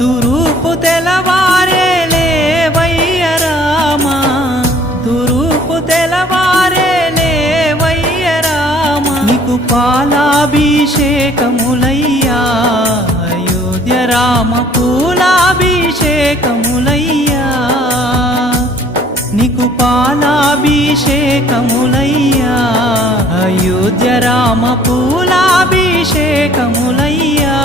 తూర్పు తెలవారే లేవయ్య రామా, తూర్పు తెలవారే లేవయ్య రామా, నీకు పాలాభిషేకములయ్యా అయోధ్య రామ, పూలాభిషేకములయ్యా, నీకు పాలాభిషేకములయ్యా అయోధ్య రామ, పూలాభిషేకములయ్యా।